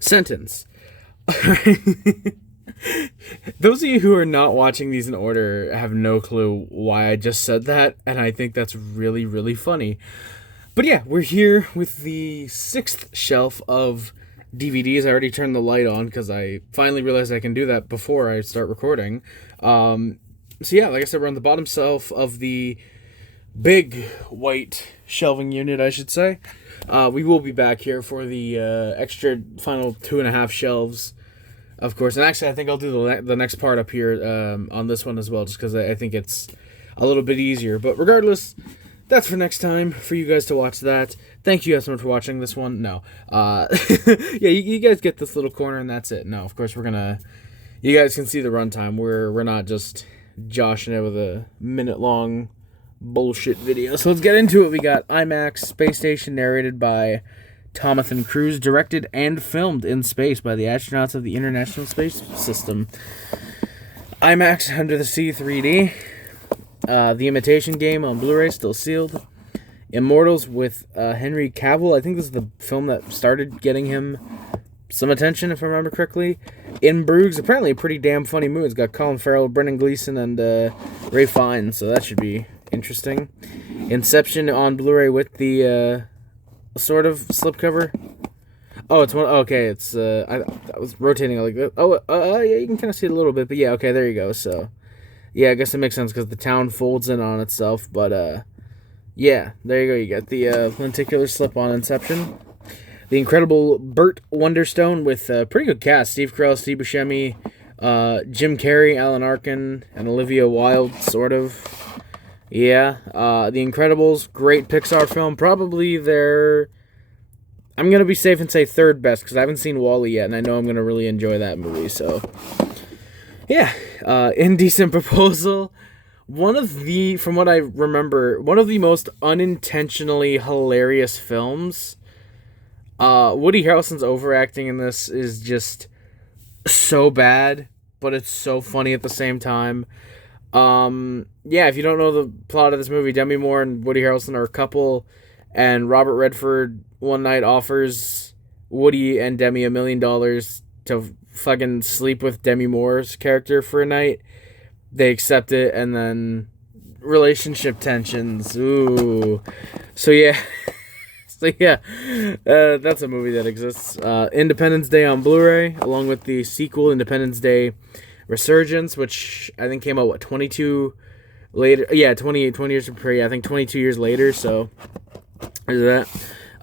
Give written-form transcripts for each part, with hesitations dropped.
Sentence. Those of you who are not watching these in order have no clue why I just said that, and I think that's really, really funny. But yeah, we're here with the sixth shelf of DVDs. I already turned the light on because I finally realized I can do that before I start recording. So yeah, like I said, we're on the bottom shelf of the big white shelving unit, I should say. We will be back here for the extra final 2.5 shelves, of course. And actually, I think I'll do the next part up here on this one as well, just because I think it's a little bit easier. But regardless, that's for next time, for you guys to watch that. Thank you guys so much for watching this one. No. Yeah, you guys get this little corner, and that's it. No, of course, we're going to... You guys can see the runtime. We're not just joshing it with a minute-long bullshit video. So let's get into it. We got IMAX Space Station, narrated by Thomathan Cruise, directed and filmed in space by the astronauts of the International Space System. IMAX Under the Sea 3D. The Imitation Game on Blu-ray, still sealed. Immortals with Henry Cavill. I think this is the film that started getting him some attention, if I remember correctly. In Bruges, apparently a pretty damn funny movie. It's got Colin Farrell, Brendan Gleeson, and Ray Fiennes, so that should be interesting. Inception on Blu-ray with the sort of slipcover. Oh, it's one. Okay, it's I was rotating like that. Oh, yeah, you can kind of see it a little bit, but yeah, okay, there you go. So, yeah, I guess it makes sense because the town folds in on itself. But yeah, there you go. You got the lenticular slip on Inception. The incredible Burt Wonderstone with a pretty good cast: Steve Carell, Steve Buscemi, Jim Carrey, Alan Arkin, and Olivia Wilde, sort of. Yeah, The Incredibles, great Pixar film. Probably their... I'm going to be safe and say third best, because I haven't seen WALL-E yet, and I know I'm going to really enjoy that movie, so... Yeah, Indecent Proposal. One of the, from what I remember, one of the most unintentionally hilarious films. Woody Harrelson's overacting in this is just so bad, but it's so funny at the same time. Yeah, if you don't know the plot of this movie, Demi Moore and Woody Harrelson are a couple, and Robert Redford one night offers Woody and Demi $1 million to fucking sleep with Demi Moore's character for a night. They accept it, and then relationship tensions. Ooh. So yeah. That's a movie that exists. Independence Day on Blu-ray, along with the sequel, Independence Day Resurgence, which I think came out, 22 later? Yeah, 20 years from I think 22 years later, so there's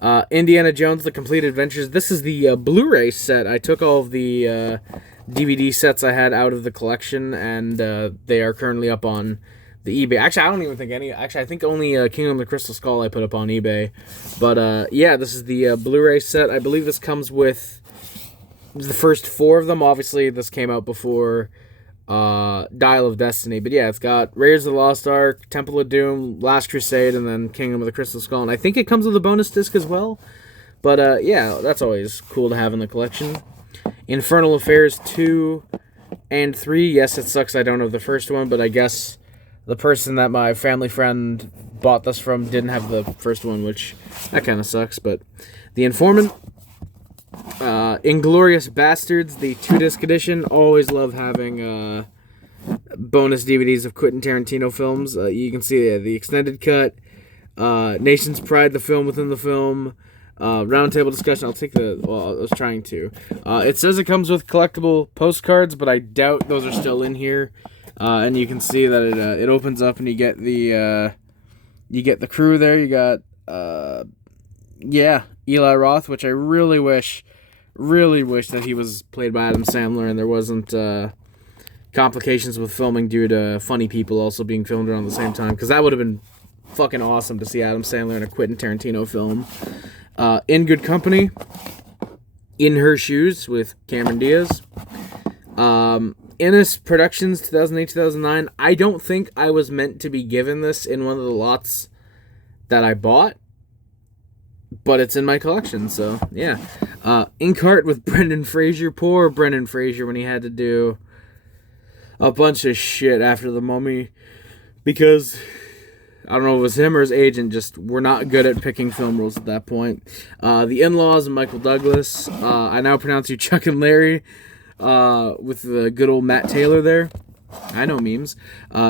that. Indiana Jones, The Complete Adventures. This is the Blu-ray set. I took all of the DVD sets I had out of the collection, and they are currently up on the eBay. Actually, I don't even think any... Actually, I think only Kingdom of the Crystal Skull I put up on eBay. But, yeah, this is the Blu-ray set. I believe this comes with the first 4 of them. Obviously, this came out before Dial of Destiny. But yeah, it's got Raiders of the Lost Ark, Temple of Doom, Last Crusade, and then Kingdom of the Crystal Skull. And I think it comes with a bonus disc as well. But yeah, that's always cool to have in the collection. Infernal Affairs 2 and 3. Yes, it sucks I don't have the first one, but I guess the person that my family friend bought this from didn't have the first one, which that kind of sucks. But The Informant. Inglourious Bastards, the 2-disc edition. Always love having bonus DVDs of Quentin Tarantino films. You can see the extended cut, Nation's Pride, the film within the film, roundtable discussion. I'll take the... Well, I was trying to. It says it comes with collectible postcards, but I doubt those are still in here. And you can see that it opens up and you get the crew there. You got Eli Roth, which I really wish that he was played by Adam Sandler and there wasn't complications with filming due to Funny People also being filmed around the same time, because that would have been fucking awesome to see Adam Sandler in a Quentin Tarantino film. In Good Company, In Her Shoes with Cameron Diaz. Innis Productions, 2008-2009. I don't think I was meant to be given this in one of the lots that I bought, but it's in my collection, so yeah. Inkheart with Brendan Fraser. Poor Brendan Fraser when he had to do a bunch of shit after The Mummy, because I don't know if it was him or his agent, just were not good at picking film roles at that point. The In-Laws and Michael Douglas. I now pronounce you Chuck and Larry, with the good old Matt Taylor there. I know memes.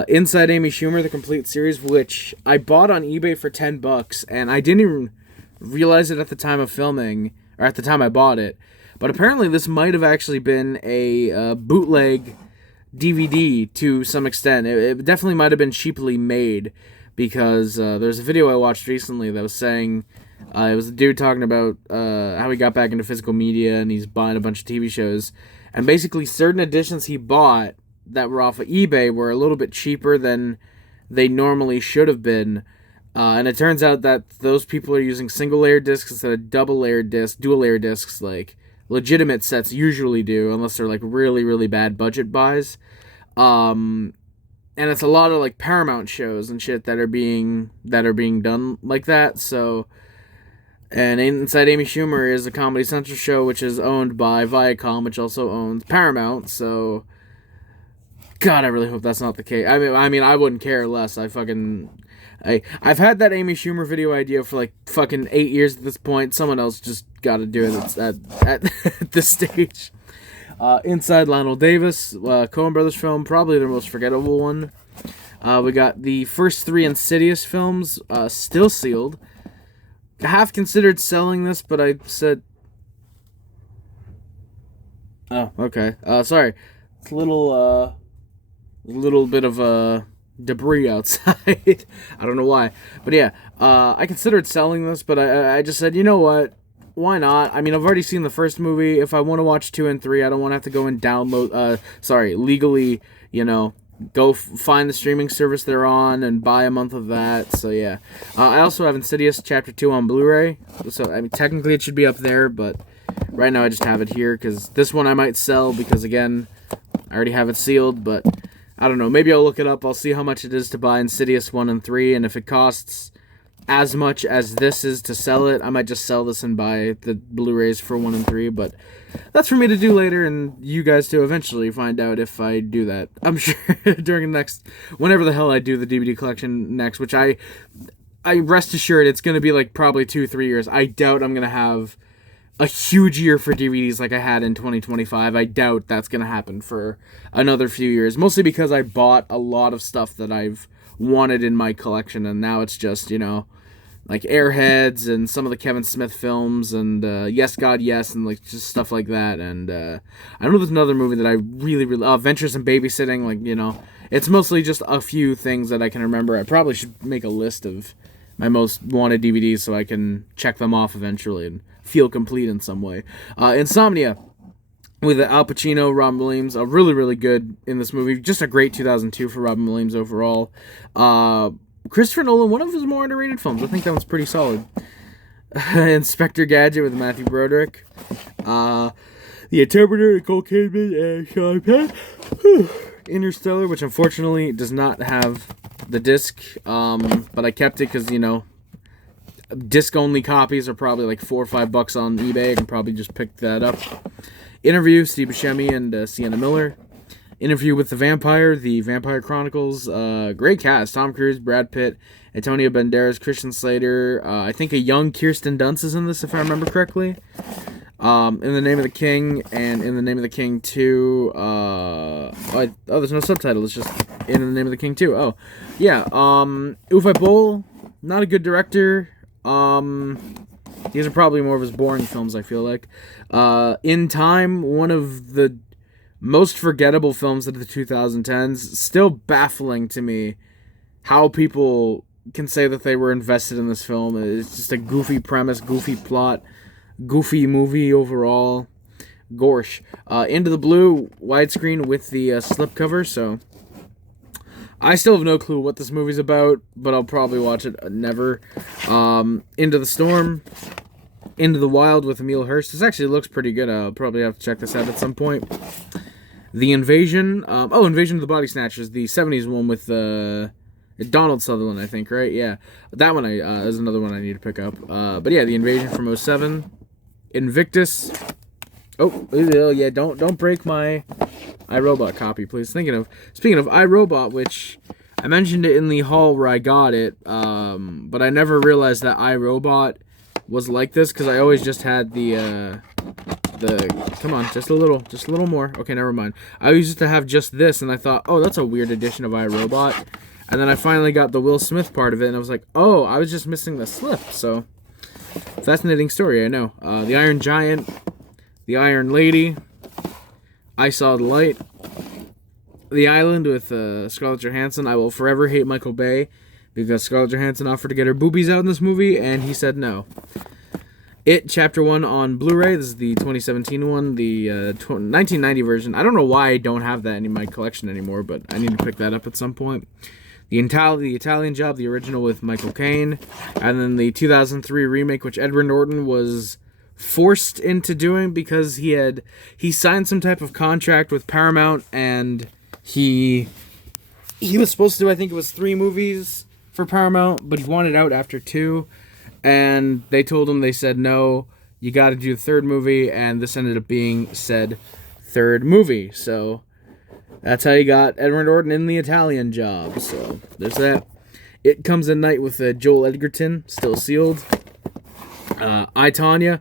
Inside Amy Schumer, the complete series, which I bought on eBay for $10, and I didn't even realize it at the time of filming, or at the time I bought it. But apparently this might have actually been a bootleg DVD to some extent. It definitely might have been cheaply made, because there's a video I watched recently that was saying, it was a dude talking about how he got back into physical media and he's buying a bunch of TV shows. And basically certain editions he bought that were off of eBay were a little bit cheaper than they normally should have been. And it turns out that those people are using single-layer discs instead of double-layer discs, dual-layer discs, like legitimate sets usually do, unless they're like really, really bad budget buys. And it's a lot of like Paramount shows and shit that are being done like that. So, and Inside Amy Schumer is a Comedy Central show which is owned by Viacom, which also owns Paramount. So, God, I really hope that's not the case. I mean, I wouldn't care less. I've had that Amy Schumer video idea for like fucking 8 years at this point. Someone else just got to do it at this stage. Inside Lionel Davis, Coen Brothers film, probably their most forgettable one. We got the first 3 Insidious films, still sealed. I have considered selling this, but I said... Oh, okay. Sorry. It's a little bit of debris outside. I don't know why. But yeah, I considered selling this, but I just said, you know what? Why not? I mean, I've already seen the first movie. If I want to watch 2 and 3, I don't want to have to go and download, legally, go find the streaming service they're on and buy a month of that. So yeah. I also have Insidious Chapter 2 on Blu-ray. So, I mean, technically it should be up there, but right now I just have it here, because this one I might sell, because again, I already have it sealed, but I don't know. Maybe I'll look it up. I'll see how much it is to buy Insidious 1 and 3, and if it costs as much as this is to sell it, I might just sell this and buy the Blu-rays for 1 and 3, but that's for me to do later, and you guys to eventually find out if I do that. I'm sure during whenever the hell I do the DVD collection next, which I rest assured it's going to be like probably 2-3 years. I doubt I'm going to have a huge year for DVDs like I had in 2025. I doubt that's going to happen for another few years, mostly because I bought a lot of stuff that I've wanted in my collection, and now it's just, like Airheads and some of the Kevin Smith films and Yes God Yes and like just stuff like that. And I know there's another movie that I really Ventures in Babysitting, like, it's mostly just a few things that I can remember. I probably should make a list of my most wanted DVDs so I can check them off eventually and feel complete in some way. Insomnia with Al Pacino, Robin Williams, really, really good in this movie. Just a great 2002 for Robin Williams overall. Christopher Nolan, one of his more underrated films. I think that one's pretty solid. Inspector Gadget with Matthew Broderick. The Interpreter, Nicole Kidman, and Sean Penn. Interstellar, which unfortunately does not have the disc, but I kept it because, disc-only copies are probably like $4 or $5 on eBay. I can probably just pick that up. Interview, Steve Buscemi and Sienna Miller. Interview with the Vampire, The Vampire Chronicles. Great cast. Tom Cruise, Brad Pitt, Antonio Banderas, Christian Slater. I think a young Kirsten Dunst is in this, if I remember correctly. In the Name of the King and In the Name of the King 2. There's no subtitle. It's just In the Name of the King 2. Oh, yeah. Uwe Boll, not a good director. These are probably more of his boring films, I feel like. In Time, one of the most forgettable films of the 2010s. Still baffling to me how people can say that they were invested in this film. It's just a goofy premise, goofy plot, goofy movie overall. Gorsh. Into the Blue, widescreen with the slipcover, so I still have no clue what this movie's about, but I'll probably watch it never. Into the Storm, Into the Wild with Emile Hirsch. This actually looks pretty good. I'll probably have to check this out at some point. The Invasion. Invasion of the Body Snatchers, the 70s one with Donald Sutherland, I think, right? Yeah. That one is another one I need to pick up. But yeah, The Invasion from '07. Invictus. Oh, yeah, don't break my iRobot copy, please. Speaking of iRobot, which I mentioned it in the hall where I got it, but I never realized that iRobot was like this, because I always just had the come on, just a little more. Okay, never mind. I used to have just this, and I thought, oh, that's a weird addition of iRobot. And then I finally got the Will Smith part of it, and I was like, oh, I was just missing the slip. So, fascinating story, I know. The Iron Giant, the Iron Lady, I Saw the Light, The Island with Scarlett Johansson. I will forever hate Michael Bay, because Scarlett Johansson offered to get her boobies out in this movie, and he said no. It Chapter 1 on Blu-ray. This is the 2017 one, the 1990 version. I don't know why I don't have that in my collection anymore, but I need to pick that up at some point. The Italian Job, the original with Michael Caine, and then the 2003 remake, which Edward Norton was forced into doing because he signed some type of contract with Paramount, and he was supposed to do, I think it was 3 movies for Paramount, but he wanted out after 2, and they told him, they said, no, you got to do the 3rd movie, and this ended up being said 3rd movie. So that's how you got Edward Norton in The Italian Job. So there's that. It Comes at Night with Joel Edgerton, still sealed. I, Tonya,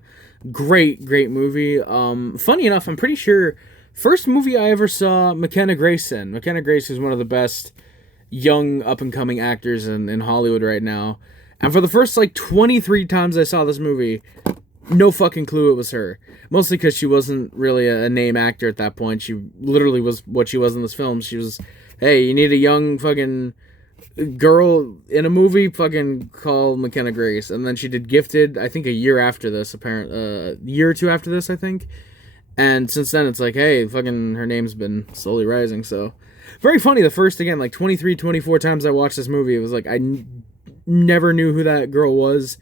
great movie. Funny enough, I'm pretty sure first movie I ever saw McKenna Grace in. McKenna Grace is one of the best young up-and-coming actors in Hollywood right now. And for the first, 23 times I saw this movie, no fucking clue it was her. Mostly because she wasn't really a name actor at that point. She literally was what she was in this film. She was, hey, you need a young fucking girl in a movie, fucking call McKenna Grace. And then she did Gifted, I think a year after this, a year or 2 after this, I think. And since then, it's like, hey, fucking her name's been slowly rising, so. Very funny, the first, again, 23, 24 times I watched this movie, it was like, I never knew who that girl was.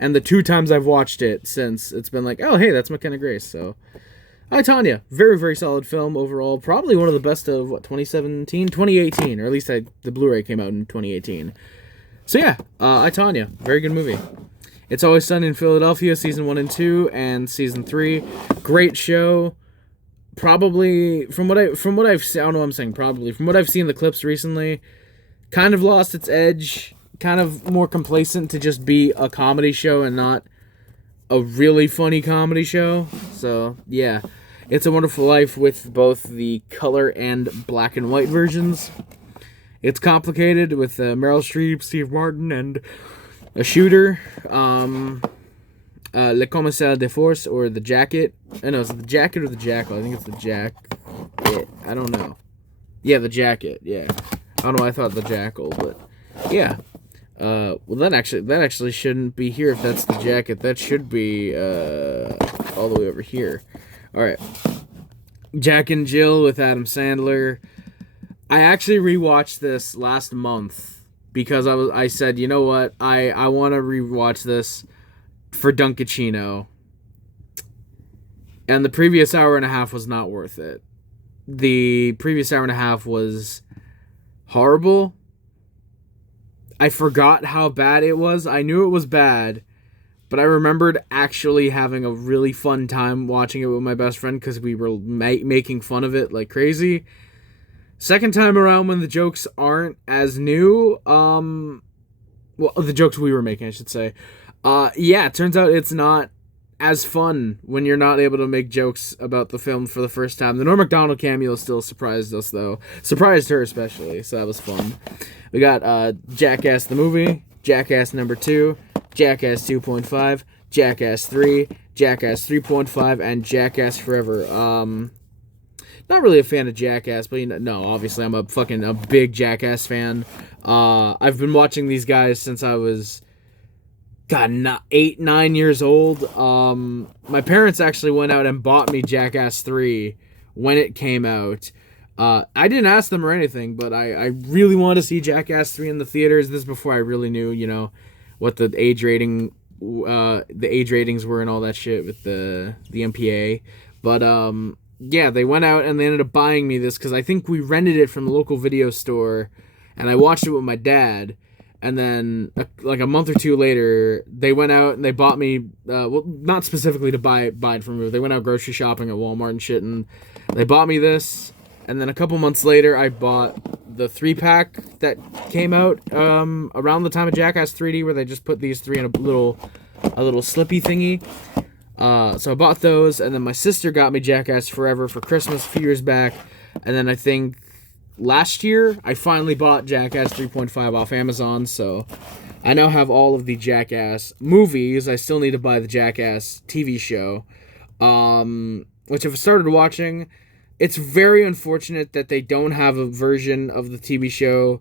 And the 2 times I've watched it since, it's been like, oh, hey, that's McKenna Grace. So, I, Tonya, very solid film overall. Probably one of the best of, 2017? 2018, or at least the Blu-ray came out in 2018. So yeah, I, Tonya, very good movie. It's Always Sunny in Philadelphia, Season 1 and 2, and Season 3. Great show. Probably, from what I've seen, I don't know what I'm saying, probably. From what I've seen the clips recently, kind of lost its edge. Kind of more complacent to just be a comedy show and not a really funny comedy show. So, yeah. It's a Wonderful Life with both the color and black and white versions. It's complicated with Meryl Streep, Steve Martin, and a shooter. Le Commissaire de Force, or The Jacket. I know, is it The Jacket or The Jackal? I think it's The Jacket. I don't know. Yeah, The Jacket, yeah. I don't know why I thought The Jackal, but yeah. Well, that actually shouldn't be here if that's The Jacket. That should be all the way over here. All right, Jack and Jill with Adam Sandler. I actually rewatched this last month because I said, you know what, I want to rewatch this for Dunkachino, and the previous hour and a half was not worth it. The previous hour and a half was horrible. I forgot how bad it was. I knew it was bad, but I remembered actually having a really fun time watching it with my best friend because we were making fun of it like crazy. Second time around, when the jokes aren't as new, well, the jokes we were making, I should say. Yeah, it turns out it's not as fun when you're not able to make jokes about the film for the first time. The Norm Macdonald cameo still surprised us, though. Surprised her, especially, so that was fun. We got Jackass the movie, Jackass number 2, Jackass 2.5, Jackass 3, Jackass 3.5, and Jackass Forever. Not really a fan of Jackass, but no, obviously I'm a big Jackass fan. I've been watching these guys since I was, 8, 9 years old. My parents actually went out and bought me Jackass 3 when it came out. I didn't ask them or anything, but I really wanted to see Jackass 3 in the theaters. This is before I really knew, what the age ratings were and all that shit with the MPA. But yeah, they went out and they ended up buying me this because I think we rented it from the local video store, and I watched it with my dad. And then, like a month or 2 later, they went out and they bought me, well, not specifically to buy it from me. They went out grocery shopping at Walmart and shit, and they bought me this. And then a couple months later, I bought the 3-pack that came out around the time of Jackass 3D, where they just put these 3 in a little slippy thingy. So I bought those, and then my sister got me Jackass Forever for Christmas a few years back, and then I think last year I finally bought Jackass 3.5 off Amazon, so I now have all of the Jackass movies. I still need to buy the Jackass TV show, which I've started watching. It's very unfortunate that they don't have a version of the TV show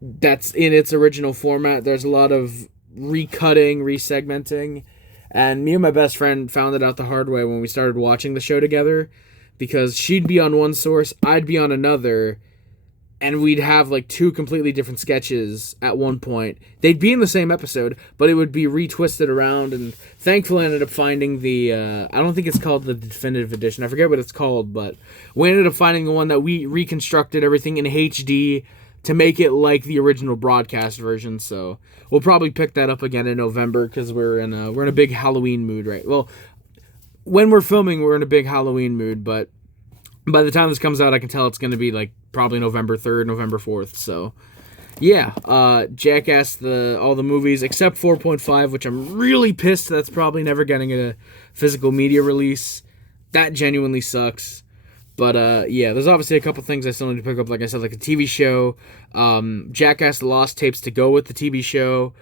that's in its original format. There's a lot of recutting, resegmenting, and me and my best friend found it out the hard way when we started watching the show together, because she'd be on one source, I'd be on another, and we'd have like 2 completely different sketches at one point. They'd be in the same episode, but it would be retwisted around, and thankfully I ended up finding the, I don't think it's called the definitive edition, I forget what it's called, but we ended up finding the one that we reconstructed everything in HD to make it like the original broadcast version, so we'll probably pick that up again in November, because we're in a big Halloween mood, right? Well, when we're filming, we're in a big Halloween mood, but by the time this comes out, I can tell it's going to be like probably November 3rd, November 4th, so yeah, Jackass, all the movies, except 4.5, which I'm really pissed that's probably never getting a physical media release. That genuinely sucks. But, yeah, there's obviously a couple things I still need to pick up, like I said, like a TV show, Jackass The Lost Tapes to go with the TV show,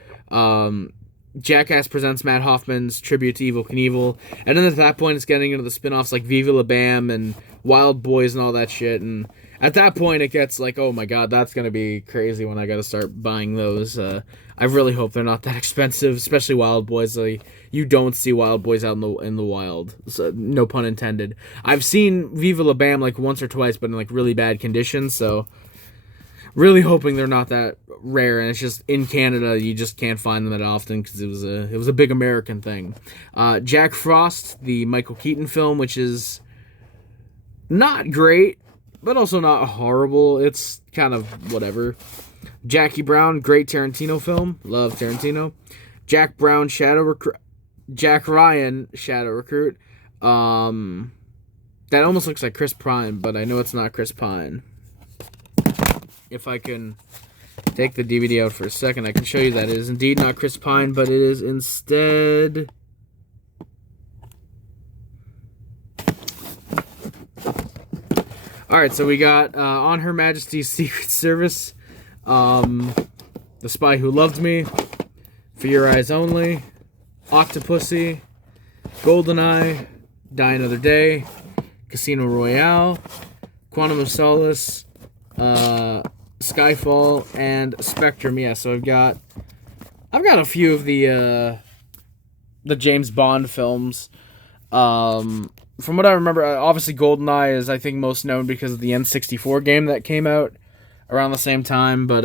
Jackass presents Matt Hoffman's tribute to Evel Knievel, and then at that point it's getting into the spin-offs like Viva La Bam and Wild Boys and all that shit, and at that point it gets like, oh my god, that's gonna be crazy when I gotta start buying those. I really hope they're not that expensive, especially Wild Boys. Like, you don't see Wild Boys out in the wild, so, no pun intended. I've seen Viva La Bam like once or twice, but in like really bad condition, so really hoping they're not that rare, and it's just in Canada you just can't find them that often because it was a big American thing. Jack Frost, the Michael Keaton film, which is not great, but also not horrible. It's kind of whatever. Jackie Brown, great Tarantino film. Love Tarantino. Jack Ryan, Shadow Recruit. That almost looks like Chris Pine, but I know it's not Chris Pine. If I can take the DVD out for a second, I can show you that it is indeed not Chris Pine, but it is instead... Alright, so we got On Her Majesty's Secret Service, The Spy Who Loved Me, For Your Eyes Only, Octopussy, GoldenEye, Die Another Day, Casino Royale, Quantum of Solace, Skyfall, and Spectrum. Yeah, so I've got a few of the James Bond films. From what I remember, obviously GoldenEye is, I think, most known because of the N64 game that came out around the same time. But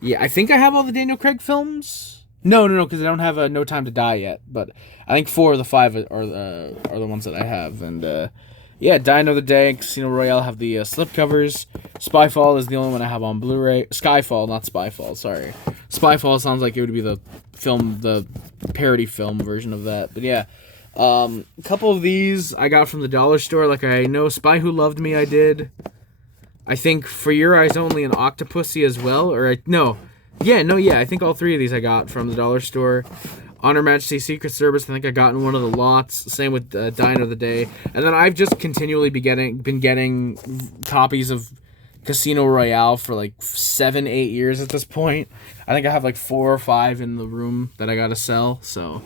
yeah, I think I have all the Daniel Craig films. No, because I don't have No Time to Die yet. But I think 4 of the 5 are the ones that I have. And yeah, Die Another Day and Casino Royale have the slipcovers. Spyfall is the only one I have on Blu-ray. Skyfall, not Spyfall, sorry. Spyfall sounds like it would be the parody film version of that. But yeah, a couple of these I got from the dollar store. Like, I know Spy Who Loved Me I did. I think For Your Eyes Only and Octopussy as well. I think all 3 of these I got from the dollar store. On Her Majesty's Secret Service, I think I got in one of the lots. Same with Die Another Day. And then I've just continually been getting copies of Casino Royale for like 7-8 years at this point. I think I have like 4 or 5 in the room that I gotta sell. So,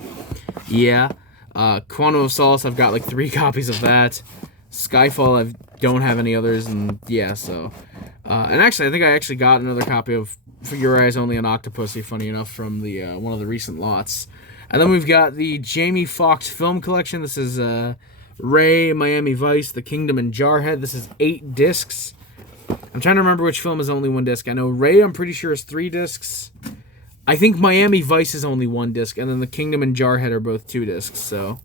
yeah. Quantum of Solace, I've got like 3 copies of that. Skyfall, I don't have any others, and yeah, so... and actually, I think I actually got another copy of For Your Eyes Only and Octopussy, funny enough, from the one of the recent lots. And then we've got the Jamie Foxx film collection. This is Ray, Miami Vice, The Kingdom, and Jarhead. This is 8 discs. I'm trying to remember which film is only 1 disc. I know Ray, I'm pretty sure, is 3 discs. I think Miami Vice is only 1 disc, and then The Kingdom and Jarhead are both 2 discs. So,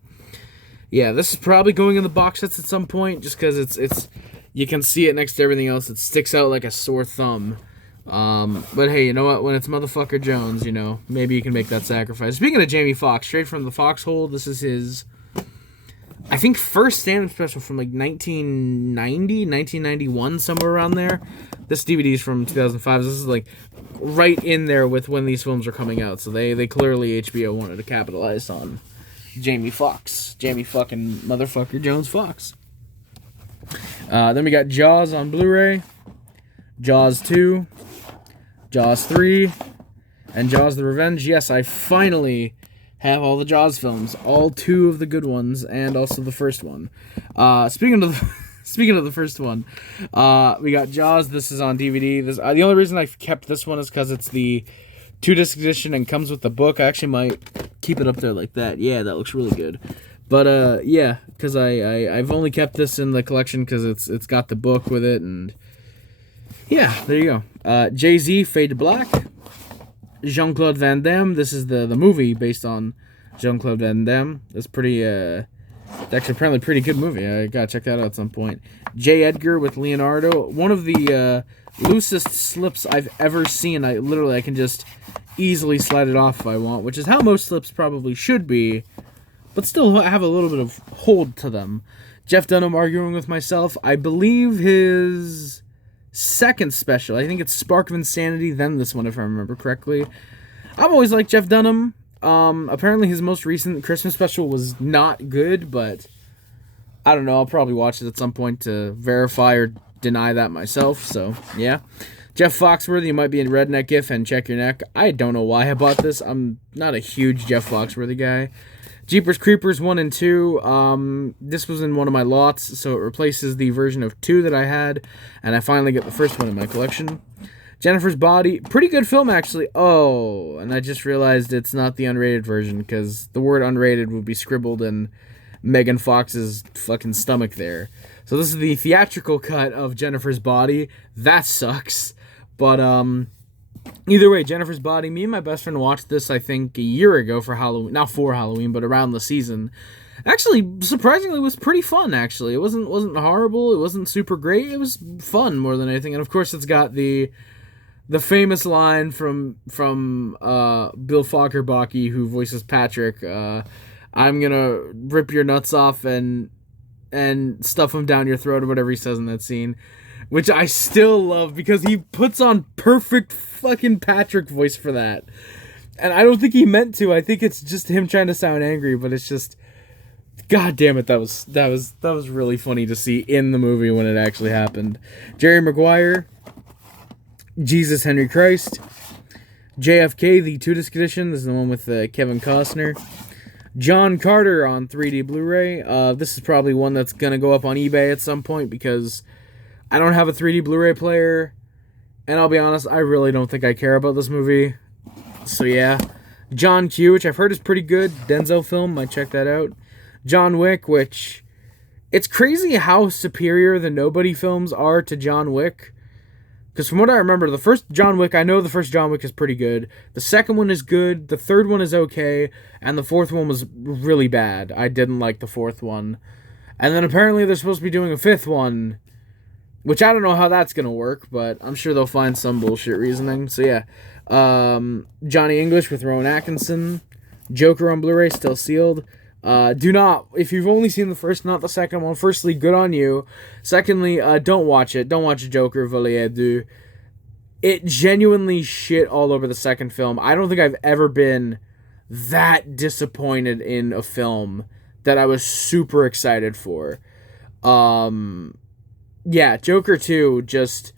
yeah, this is probably going in the box sets at some point, just because it's you can see it next to everything else. It sticks out like a sore thumb. But hey, you know what? When it's motherfucker Jones, you know, maybe you can make that sacrifice. Speaking of Jamie Foxx, straight from the Foxhole, this is his I think first stand-up special from like 1990, 1991, somewhere around there. This DVD is from 2005. This is like right in there with when these films are coming out. So they clearly, HBO wanted to capitalize on Jamie fucking motherfucker Jones Fox. Then we got Jaws on Blu-ray, Jaws 2, Jaws 3, and Jaws the Revenge. Yes, I finally have all the Jaws films, all 2 of the good ones, and also the first one. Speaking of the first one, we got Jaws. This is on DVD. The only reason I kept this one is because it's the 2-disc edition and comes with the book. I actually might keep it up there like that. Yeah, that looks really good. But yeah, because I've only kept this in the collection because it's got the book with it, and yeah, there you go. Jay-Z, Fade to Black. Jean-Claude Van Damme. This is the movie based on Jean-Claude Van Damme. That's pretty, it's actually apparently a pretty good movie. I gotta check that out at some point. J. Edgar with Leonardo. One of the loosest slips I've ever seen. I can just easily slide it off if I want, which is how most slips probably should be, but still have a little bit of hold to them. Jeff Dunham, Arguing with Myself. I believe his second special. I think it's Spark of Insanity, then this one, if I remember correctly. I've always liked Jeff Dunham. Apparently his most recent Christmas special was not good, but I don't know. I'll probably watch it at some point to verify or deny that myself, so yeah. Jeff Foxworthy, You Might Be in Redneck If and Check Your Neck. I don't know why I bought this. I'm not a huge Jeff Foxworthy guy. Jeepers Creepers 1 and 2. This was in one of my lots, so it replaces the version of 2 that I had, and I finally get the first one in my collection. Jennifer's Body. Pretty good film, actually. Oh, and I just realized it's not the unrated version, because the word unrated would be scribbled in Megan Fox's fucking stomach there. So this is the theatrical cut of Jennifer's Body. That sucks. But, either way, Jennifer's Body. Me and my best friend watched this, I think, a year ago for Halloween. Not for Halloween, but around the season. Actually, surprisingly, it was pretty fun, actually. It wasn't horrible. It wasn't super great. It was fun more than anything. And, of course, it's got the famous line from Bill Fagerbaki, who voices Patrick. I'm gonna rip your nuts off and stuff them down your throat, or whatever he says in that scene. Which I still love, because he puts on perfect fucking Patrick voice for that. And I don't think he meant to. I think it's just him trying to sound angry, but it's just, god damn it, that was really funny to see in the movie when it actually happened. Jerry Maguire, Jesus Henry Christ, JFK, the 2-disc edition. This is the one with Kevin Costner. John Carter on 3D Blu-ray. This is probably one that's gonna go up on eBay at some point, because I don't have a 3D Blu-ray player, and I'll be honest, I really don't think I care about this movie. So yeah. John Q, which I've heard is pretty good. Denzel film, might check that out. John Wick, which, it's crazy how superior the Nobody films are to John Wick. Because from what I remember, the first John Wick, I know the first John Wick is pretty good. The second one is good. The third one is okay. And the fourth one was really bad. I didn't like the fourth one. And then apparently they're supposed to be doing a fifth one, which I don't know how that's going to work, but I'm sure they'll find some bullshit reasoning. So yeah. Johnny English with Rowan Atkinson. Joker on Blu-ray, still sealed. Do not, if you've only seen the first, not the second one, firstly, good on you. Secondly, don't watch it. Don't watch Joker, Volet deux. It genuinely shit all over the second film. I don't think I've ever been that disappointed in a film that I was super excited for. Yeah, Joker 2, just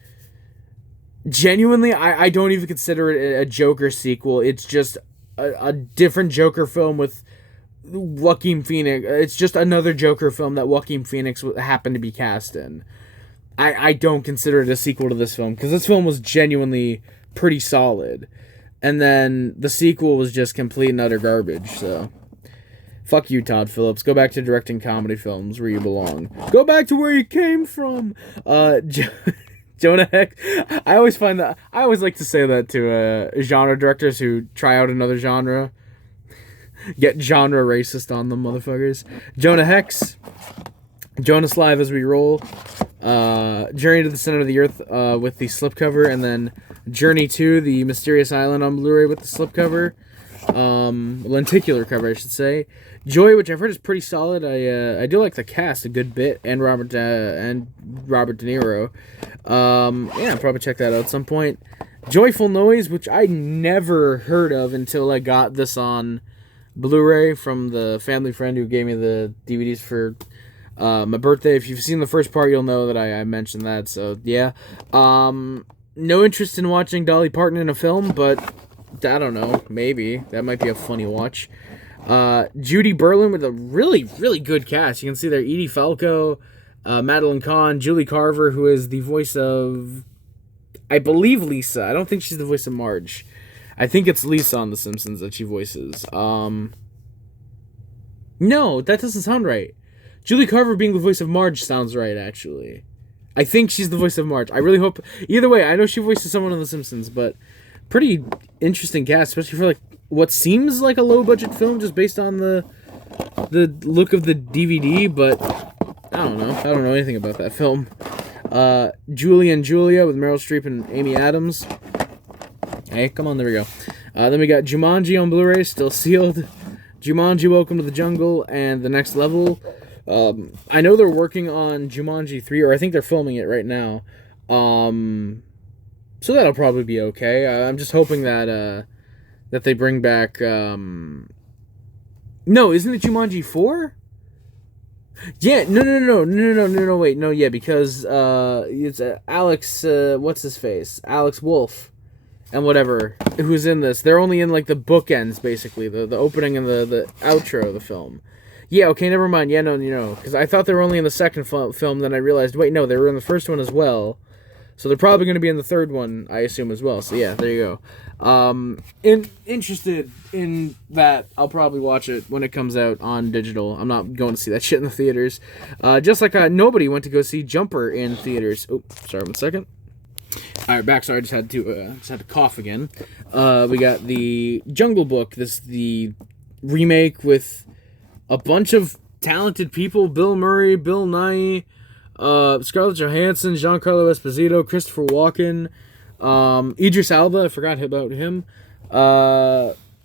genuinely, I don't even consider it a Joker sequel. It's just a different Joker film with Joaquin Phoenix. It's just another Joker film that Joaquin Phoenix happened to be cast in. I don't consider it a sequel to this film, because this film was genuinely pretty solid. And then the sequel was just complete and utter garbage, so fuck you, Todd Phillips. Go back to directing comedy films where you belong. Go back to where you came from. Jonah Hex. I always like to say that to genre directors who try out another genre. Get genre racist on them, motherfuckers. Jonah Hex. Jonas Live As We Roll. Journey to the Center of the Earth with the slipcover. And then Journey to the Mysterious Island on Blu-ray with the slipcover. lenticular cover, I should say. Joy, which I've heard is pretty solid. I do like the cast a good bit, and Robert De Niro. Yeah, I'll probably check that out at some point. Joyful Noise, which I never heard of until I got this on Blu-ray from the family friend who gave me the DVDs for my birthday. If you've seen the first part, you'll know that I mentioned that. So yeah, no interest in watching Dolly Parton in a film, but I don't know, maybe that might be a funny watch. Judy Berlin with a really, really good cast. You can see there Edie Falco, Madeline Kahn, Julie Carver, who is the voice of, I believe, Lisa. I don't think she's the voice of Marge. I think it's Lisa on The Simpsons that she voices. No, that doesn't sound right. Julie Carver being the voice of Marge sounds right, actually. I think she's the voice of Marge. I really hope... Either way, I know she voices someone on The Simpsons, but pretty interesting cast, especially for like what seems like a low-budget film just based on the look of the DVD, but I don't know. I don't know anything about that film. Julie and Julia with Meryl Streep and Amy Adams. Hey, come on, there we go. Then we got Jumanji on Blu-ray, still sealed. Jumanji, Welcome to the Jungle, and The Next Level. I know they're working on Jumanji 3, or I think they're filming it right now. So that'll probably be okay. I'm just hoping that that they bring back... No, isn't it Jumanji 4? Yeah, no, wait, no, yeah, because it's Alex, what's his face? Alex Wolf, and whatever, who's in this. They're only in, like, the bookends, basically, the opening and the outro of the film. Yeah, okay, never mind, yeah, no, because I thought they were only in the second film, then I realized, wait, no, they were in the first one as well, so they're probably going to be in the third one, I assume, as well, so yeah, there you go. Interested in that, I'll probably watch it when it comes out on digital. I'm not going to see that shit in the theaters. Just like nobody went to go see Jumper in theaters. Oh, sorry, 1 second. Alright, back. Sorry, I just had to cough again. We got the Jungle Book. This the remake with a bunch of talented people: Bill Murray, Bill Nighy, Scarlett Johansson, Giancarlo Esposito, Christopher Walken, Idris Elba. I forgot about him.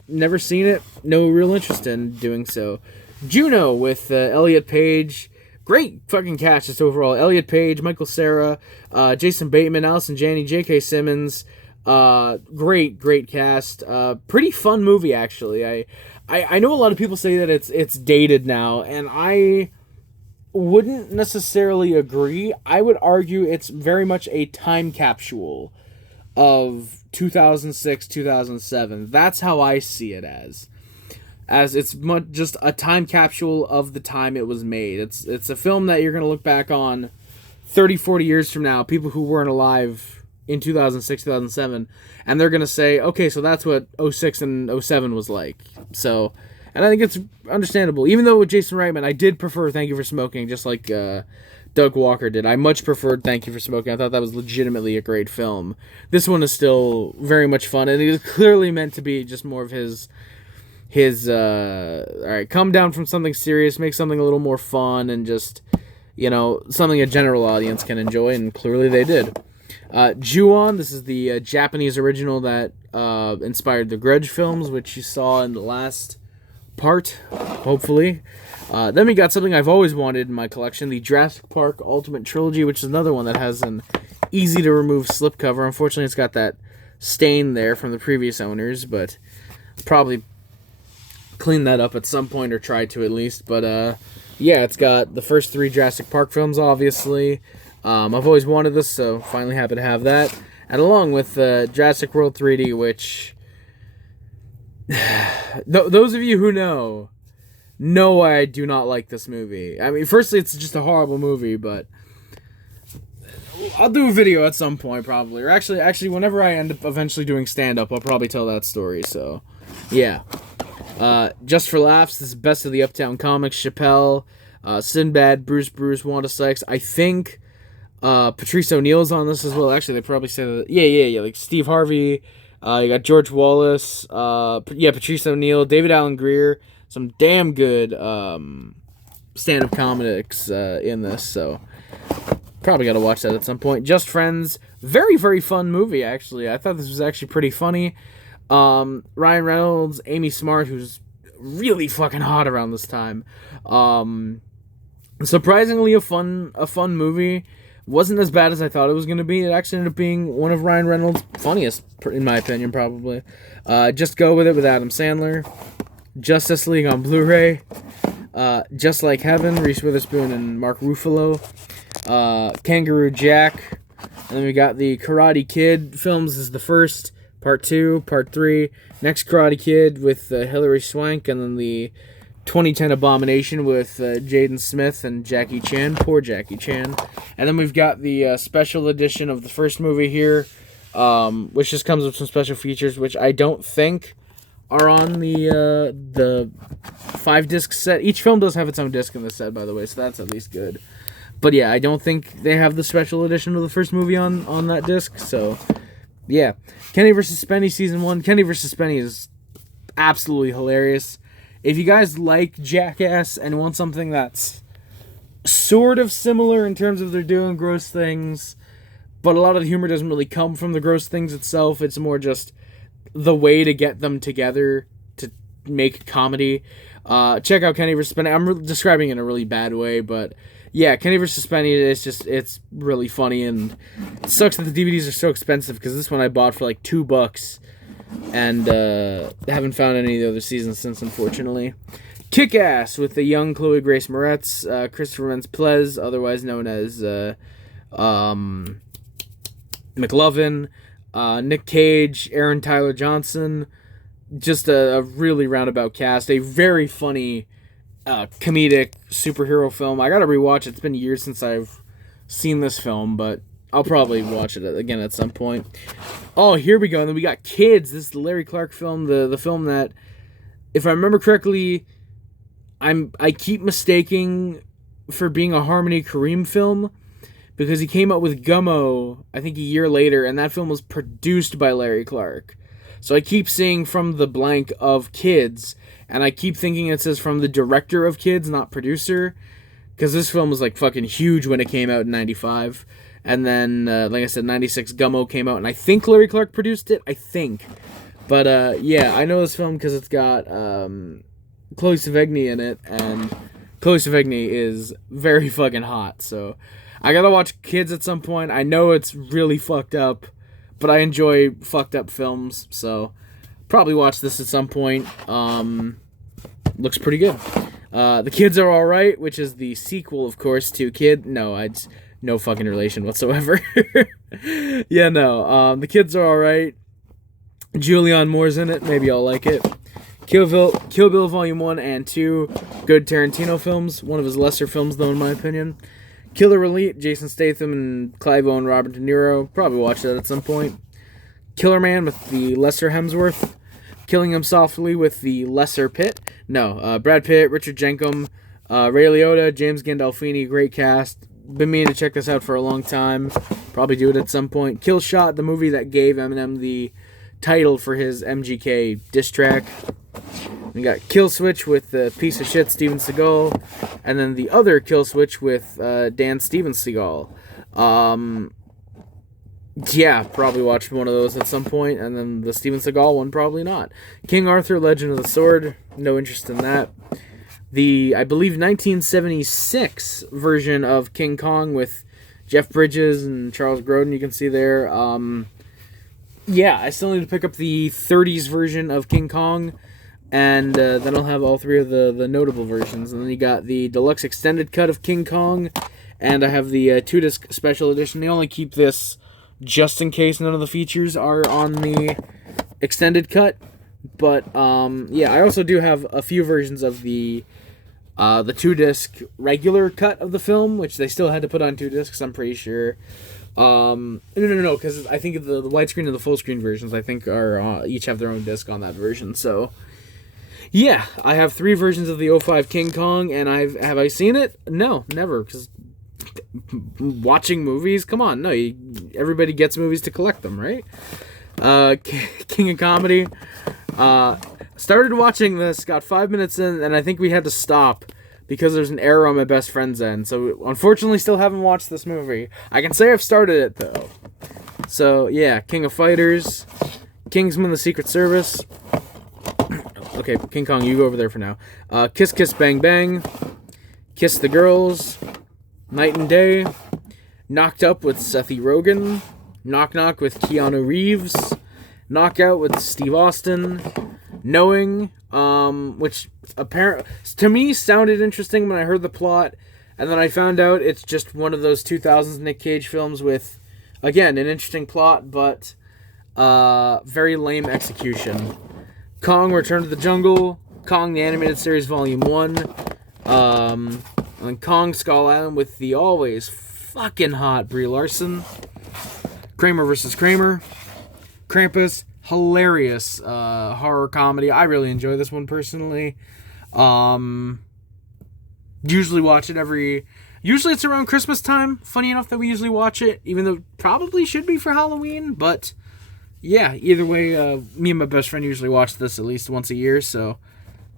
Never seen it. No real interest in doing so. Juno with Elliot Page. Great fucking cast just overall. Elliot Page, Michael Cera, Jason Bateman, Allison Janney, J.K. Simmons. Great cast. Pretty fun movie, actually. I know a lot of people say that it's dated now, and I wouldn't necessarily agree. I would argue it's very much a time capsule of 2006, 2007. That's how I see it as it's just a time capsule of the time it was made. It's a film that you're going to look back on 30, 40 years from now, people who weren't alive in 2006, 2007, and they're going to say, okay, so that's what 06 and 07 was like. So, and I think it's understandable. Even though with Jason Reitman, I did prefer Thank You for Smoking, just like Doug Walker did. I much preferred Thank You for Smoking. I thought that was legitimately a great film. This one is still very much fun, and it is clearly meant to be just more of his alright, come down from something serious, make something a little more fun, and just, something a general audience can enjoy, and clearly they did. Ju-on, this is the Japanese original that inspired the Grudge films, which you saw in the last part, hopefully. Then we got something I've always wanted in my collection, the Jurassic Park Ultimate Trilogy, which is another one that has an easy-to-remove slipcover. Unfortunately, it's got that stain there from the previous owners, but probably clean that up at some point, or try to at least. But yeah, it's got the first 3 Jurassic Park films, obviously. I've always wanted this, so finally happy to have that. And along with Jurassic World 3D, which those of you who know why I do not like this movie. I mean, firstly, it's just a horrible movie, but I'll do a video at some point, probably. Or actually, whenever I end up eventually doing stand-up, I'll probably tell that story, so yeah. Just for Laughs, this is Best of the Uptown Comics, Chappelle, Sinbad, Bruce, Wanda Sykes. I think Patrice O'Neal's on this as well. Actually, they probably say that. Yeah, like Steve Harvey. You got George Wallace. Patrice O'Neal, David Alan Grier. Some damn good stand-up comics in this, so probably got to watch that at some point. Just Friends. Very, very fun movie, actually. I thought this was actually pretty funny. Ryan Reynolds, Amy Smart, who's really fucking hot around this time. Surprisingly a fun movie. Wasn't as bad as I thought it was going to be. It actually ended up being one of Ryan Reynolds' funniest, in my opinion, probably. Just Go With It with Adam Sandler. Justice League on Blu-ray. Just Like Heaven, Reese Witherspoon and Mark Ruffalo. Kangaroo Jack. And then we got the Karate Kid films. This is the first, part 2, part 3. Next Karate Kid with Hilary Swank. And then the 2010 Abomination with Jaden Smith and Jackie Chan. Poor Jackie Chan. And then we've got the special edition of the first movie here, which just comes with some special features, which I don't think are on the 5-disc set. Each film does have its own disc in the set, by the way, so that's at least good. But yeah, I don't think they have the special edition of the first movie on that disc, so yeah. Kenny vs. Spenny Season 1. Kenny vs. Spenny is absolutely hilarious. If you guys like Jackass and want something that's sort of similar in terms of they're doing gross things, but a lot of the humor doesn't really come from the gross things itself, it's more just the way to get them together to make comedy, check out Kenny vs. Spenny. I'm describing it in a really bad way, but yeah, Kenny vs. Spenny, it's really funny, and it sucks that the DVDs are so expensive, because this one I bought for like $2, and haven't found any of the other seasons since, unfortunately. Kick-Ass with the young Chloe Grace Moretz, Christopher Mintz-Plasse, otherwise known as McLovin, Nick Cage, Aaron Tyler Johnson. Just a really roundabout cast. A very funny comedic superhero film. I gotta rewatch it. It's been years since I've seen this film, but I'll probably watch it again at some point. Oh, here we go. And then we got Kids. This is the Larry Clark film, the film that, if I remember correctly, I keep mistaking for being a Harmony Korine film, because he came out with Gummo, I think a year later, and that film was produced by Larry Clark. So I keep seeing from the blank of Kids, and I keep thinking it says from the director of Kids, not producer, because this film was like fucking huge when it came out in 95. And then, like I said, 96 Gummo came out, and I think Larry Clark produced it. I think. But, yeah, I know this film because it's got Chloe Sevigny in it, and Chloe Sevigny is very fucking hot. So I gotta watch Kids at some point. I know it's really fucked up, but I enjoy fucked up films, so probably watch this at some point. Looks pretty good. The Kids Are Alright, which is the sequel, of course, to Kid. No, no fucking relation whatsoever. Yeah, no. The Kids Are Alright. Julianne Moore's in it. Maybe I'll like it. Kill Bill Volume 1 and 2. Good Tarantino films. One of his lesser films, though, in my opinion. Killer Elite. Jason Statham and Clive Owen, Robert De Niro. Probably watch that at some point. Killer Man with the lesser Hemsworth. Killing Him Softly with the lesser Pitt. No. Brad Pitt, Richard Jenkum, Ray Liotta, James Gandolfini. Great cast. Been meaning to check this out for a long time. Probably do it at some point. Kill Shot, the movie that gave Eminem the title for his MGK diss track. We got Kill Switch with the piece of shit Steven Seagal. And then the other Kill Switch with Dan Steven Seagal. Yeah, probably watch one of those at some point. And then the Steven Seagal one, probably not. King Arthur, Legend of the Sword. No interest in that. The, I believe, 1976 version of King Kong with Jeff Bridges and Charles Grodin, you can see there. Yeah, I still need to pick up the 30s version of King Kong, and then I'll have all three of the notable versions. And then you got the deluxe extended cut of King Kong, and I have the 2-disc special edition. They only keep this just in case none of the features are on the extended cut. But, yeah, I also do have a few versions of the 2-disc regular cut of the film, which they still had to put on 2 discs, I'm pretty sure. No, because I think the widescreen and the full screen versions, I think, are each have their own disc on that version. So, yeah, I have 3 versions of the '05 King Kong, and have I seen it? No, never, because watching movies, come on, no, everybody gets movies to collect them, right? King of Comedy. Started watching this, got 5 minutes in, and I think we had to stop because there's an error on my best friend's end. So, unfortunately, still haven't watched this movie. I can say I've started it, though. So, yeah, King of Fighters, Kingsman: The Secret Service. Okay, King Kong, you go over there for now. Kiss Kiss Bang Bang. Kiss the Girls. Night and Day. Knocked Up with Seth Rogen. Knock Knock with Keanu Reeves. Knockout with Steve Austin. Knowing, which to me sounded interesting when I heard the plot, and then I found out it's just one of those 2000s Nick Cage films with, again, an interesting plot, but very lame execution. Kong: Return to the Jungle, Kong the Animated Series Volume 1, and then Kong Skull Island with the always fucking hot Brie Larson. Kramer vs. Kramer. Krampus, hilarious horror comedy. I really enjoy this one personally. Usually watch it usually it's around Christmas time. Funny enough that we usually watch it, even though it probably should be for Halloween, but yeah, either way, me and my best friend usually watch this at least once a year, so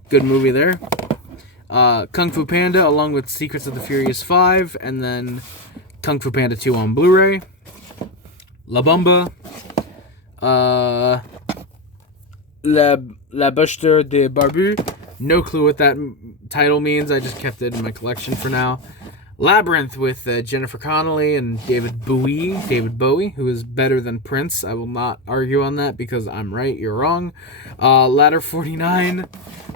good movie there. Kung Fu Panda, along with Secrets of the Furious 5, and then Kung Fu Panda 2 on Blu-ray. La Bamba. La Bouche de Barbu. No clue what that title means. I just kept it in my collection for now. Labyrinth with Jennifer Connelly and David Bowie, who is better than Prince. I will not argue on that because I'm right, you're wrong. Ladder 49.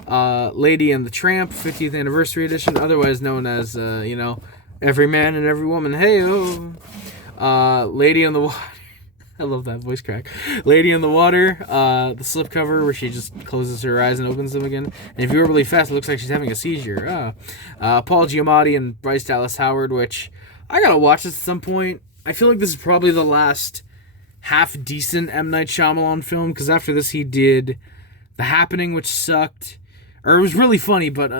Lady and the Tramp, 50th Anniversary Edition, otherwise known as, Every Man and Every Woman. Hey-oh. Lady in the Water. I love that voice crack. Lady in the Water, the slipcover where she just closes her eyes and opens them again. And if you were really fast, it looks like she's having a seizure. Paul Giamatti and Bryce Dallas Howard, which I gotta watch this at some point. I feel like this is probably the last half-decent M. Night Shyamalan film, because after this he did The Happening, which sucked. Or it was really funny, but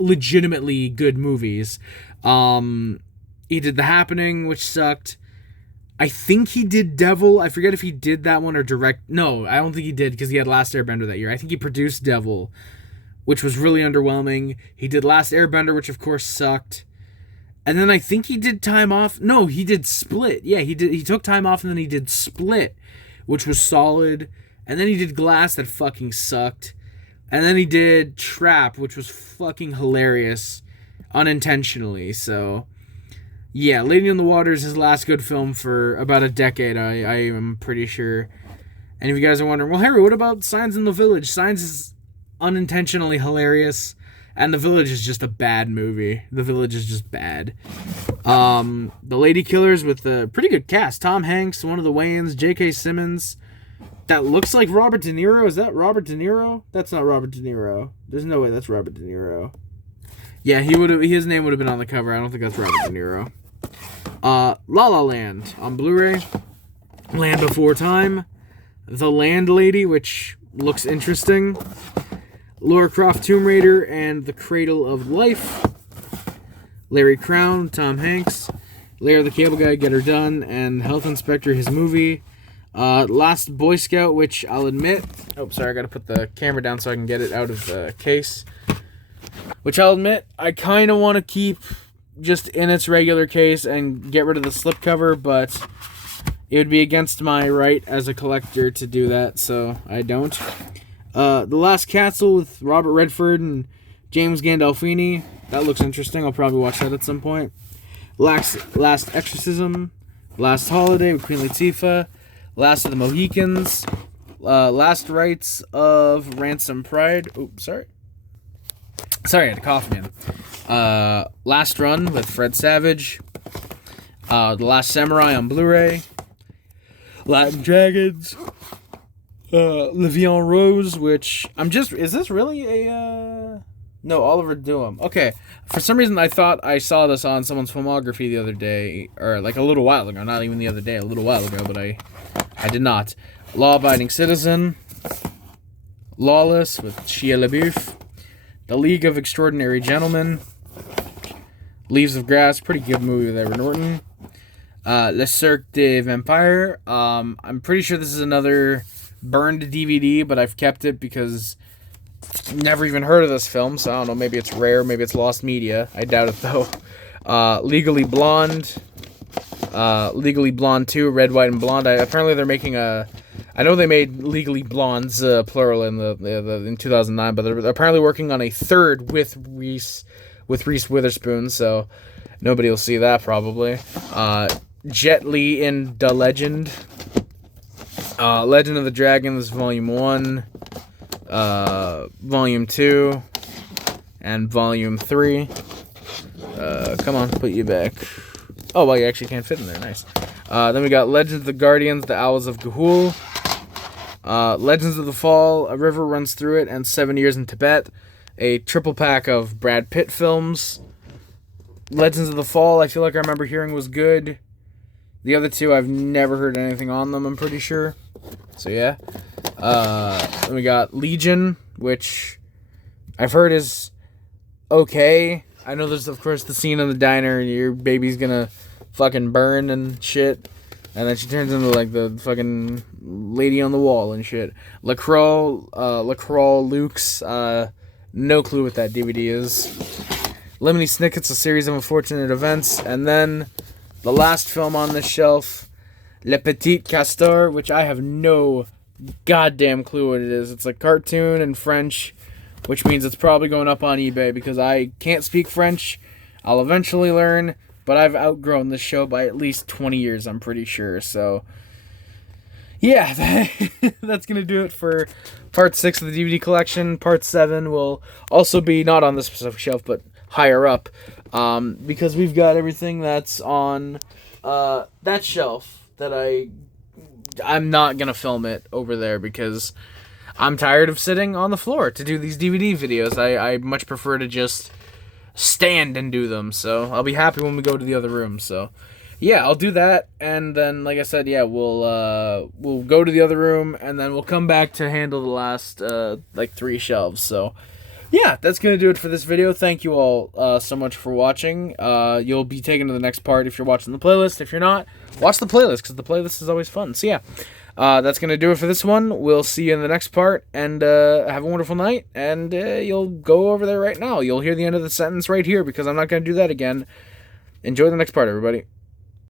legitimately good movies. He did The Happening, which sucked. I think he did Devil. I forget if he did that one or direct. No, I don't think he did because he had Last Airbender that year. I think he produced Devil, which was really underwhelming. He did Last Airbender, which of course sucked. And then I think he did Time Off. No, he did Split. Yeah, he did. He took time off and then he did Split, which was solid. And then he did Glass, that fucking sucked. And then he did Trap, which was fucking hilarious, unintentionally. So yeah, Lady in the Water is his last good film for about a decade, I am pretty sure. And if you guys are wondering, well, Harry, what about Signs in the Village? Signs is unintentionally hilarious, and The Village is just a bad movie. The Village is just bad. The Lady Killers with a pretty good cast. Tom Hanks, one of the Wayans, J.K. Simmons. That looks like Robert De Niro. Is that Robert De Niro? That's not Robert De Niro. There's no way that's Robert De Niro. Yeah, his name would have been on the cover. I don't think that's Robert De Niro. La La Land on Blu-ray. Land Before Time. The Landlady, which looks interesting. Lara Croft Tomb Raider and The Cradle of Life. Larry Crown, Tom Hanks. Larry the Cable Guy, Get Her Done, and Health Inspector, his movie. Last Boy Scout, which I'll admit... Oh, sorry, I gotta put the camera down so I can get it out of the case. Which I'll admit, I kind of want to keep just in its regular case and get rid of the slipcover, but it would be against my right as a collector to do that, so I don't. The Last Castle with Robert Redford and James Gandolfini. That looks interesting. I'll probably watch that at some point. Last Exorcism. Last Holiday with Queen Latifah. Last of the Mohicans. Last Rites of Ransom Pride. Oops, sorry. Sorry, I had a cough, man. Last Run with Fred Savage. The Last Samurai on Blu-ray. Latin Dragons. Le Vion Rose, which is this really a, no, Oliver Doom. Okay, for some reason I thought I saw this on someone's filmography the other day, or like a little while ago, not even the other day, a little while ago, but I did not. Law Abiding Citizen. Lawless with Shia LaBeouf. The League of Extraordinary Gentlemen. Leaves of Grass, pretty good movie with Edward Norton. Le Cirque des Vampires. I'm pretty sure this is another burned DVD, but I've kept it because I've never even heard of this film, so I don't know, maybe it's rare, maybe it's lost media. I doubt it, though. Legally Blonde. Legally Blonde 2, Red, White, and Blonde. Apparently they're making a I know they made Legally Blondes plural in 2009, but they're apparently working on a third with Reese Witherspoon, so nobody will see that probably. Jet Li in The Legend. Legend of the Dragons Volume 1, Volume 2, and Volume 3. Come on, put you back. Oh, well, you actually can't fit in there. Nice. Then we got Legends of the Guardians, The Owls of Ga'Hoole. Legends of the Fall, A River Runs Through It, and 7 Years in Tibet. A triple pack of Brad Pitt films. Legends of the Fall, I feel like I remember hearing was good. The other two, I've never heard anything on them, I'm pretty sure. So, yeah. Then we got Legion, which I've heard is okay. I know there's, of course, the scene in the diner, and your baby's gonna fucking burn and shit. And then she turns into, like, the fucking lady on the wall and shit. LaCroix Luke's, no clue what that DVD is. Lemony Snicket's A Series of Unfortunate Events. And then the last film on this shelf, Le Petit Castor, which I have no goddamn clue what it is. It's a cartoon in French, which means it's probably going up on eBay because I can't speak French. I'll eventually learn, but I've outgrown this show by at least 20 years, I'm pretty sure. So, yeah, that's going to do it for Part 6 of the DVD collection. Part 7 will also be not on this specific shelf, but higher up, because we've got everything that's on that shelf that I'm not going to film it over there because I'm tired of sitting on the floor to do these DVD videos. I much prefer to just stand and do them, so I'll be happy when we go to the other room. So yeah, I'll do that, and then, like I said, yeah, we'll go to the other room, and then we'll come back to handle the last like 3 shelves. So yeah, that's gonna do it for this video. Thank you all so much for watching. You'll be taken to the next part if you're watching the playlist. If you're not, watch the playlist, because the playlist is always fun. So yeah, that's gonna do it for this one. We'll see you in the next part, and have a wonderful night. And you'll go over there right now. You'll hear the end of the sentence right here, because I'm not gonna do that again. Enjoy the next part, everybody.